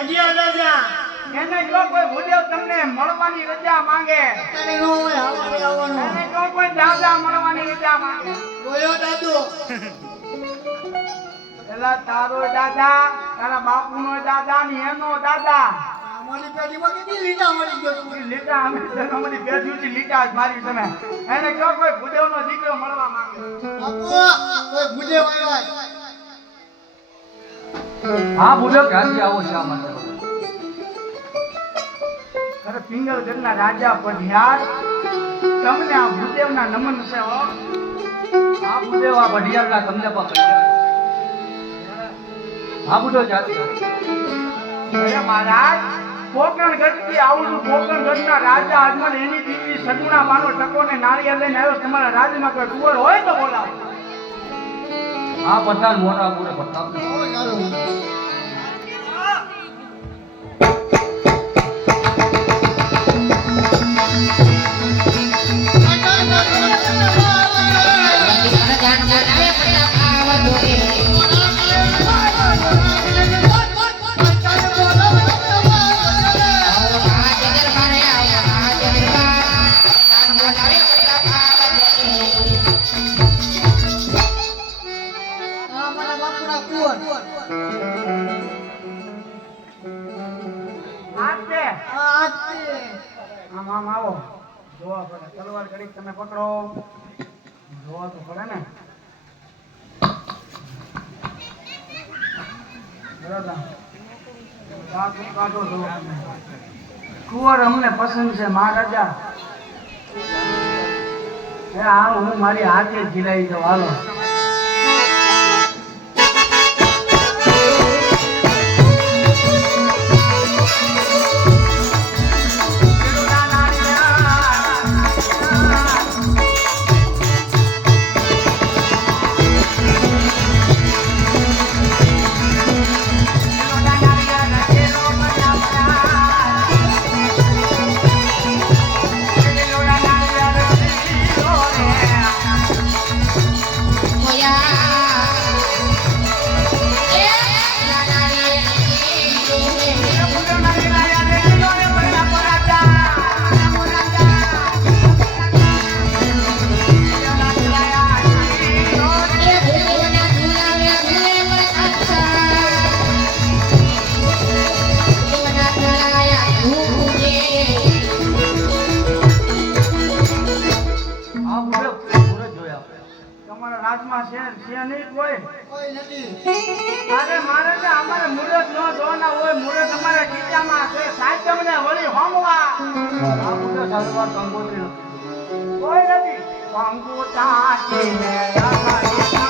કડિયા રાજા એને જો કોઈ ભૂદેવ તમને મળવાની રજા માંગે તને નો હોય હવારે આવવાનો. એને જો કોઈ દાદા મળવાની રજા માંગે. ગોયો દાદો. પેલા તારો દાદા તારા બાપુનો દાદા ને એનો દાદા. અમારી પેઢીમાં કેટલી લીટા મળી ગયો તું લીટા અમે અમારી લીટા જ મારી તમે. એને જો કોઈ ભૂદેવનો દીકરો મળવા માંગે. બાપુ કોઈ ભૂલે આવ્યા હા, બોલો ક્યાંથી આવો શા માટે અરે, પિંગલગઢના રાજા પઢિયાર, તમને આ ભૂદેવના નમન છે, હો. આ ભૂદેવ, આ બઢિયારના તમને પકડ્યા હા બુડો જાતિ અરે, મહારાજ કોકણગઢથી આવું છું. કોકણગઢના રાજા અજમલ એની દીકરી સગુણા માનો ટકો ને નાળિયેર લઈને આવ્યો છે. તમારા રાજમાં કોઈ કુંવર હોય તો બોલાવો. હા પઠાણ મોટા પૂરે પ્રતાપ આમ આમ. કુંવર અમને પસંદ છે, મહારાજા. એ આ હું મારી હાથે જીલાઈ દઉં હાલો. તમારા રાજમાં છે છે નહીં કોઈ. કોઈ નથી. અરે મારે તો અમારે મુરત ન જોવાના હોય મુરત અમારા ખીચામાં છે. સાચમ ને વળી હોમવા. હા બુડો સારવાર કંગોત્રી નથી. કોઈ નથી. કંકુતાથી ને અમારી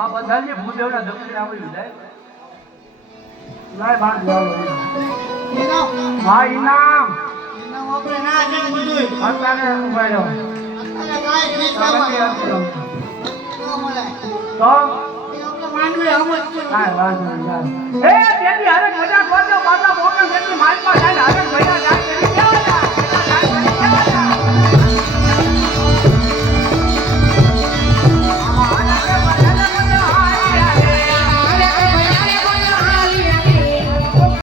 મહારાજા હા. બધા જે ભૂદેવના દક્ષિણ આવ્યું જાય લાય હા ઇનામ ઇનામ આપણે મળે. તો આપણે પાછા પાસે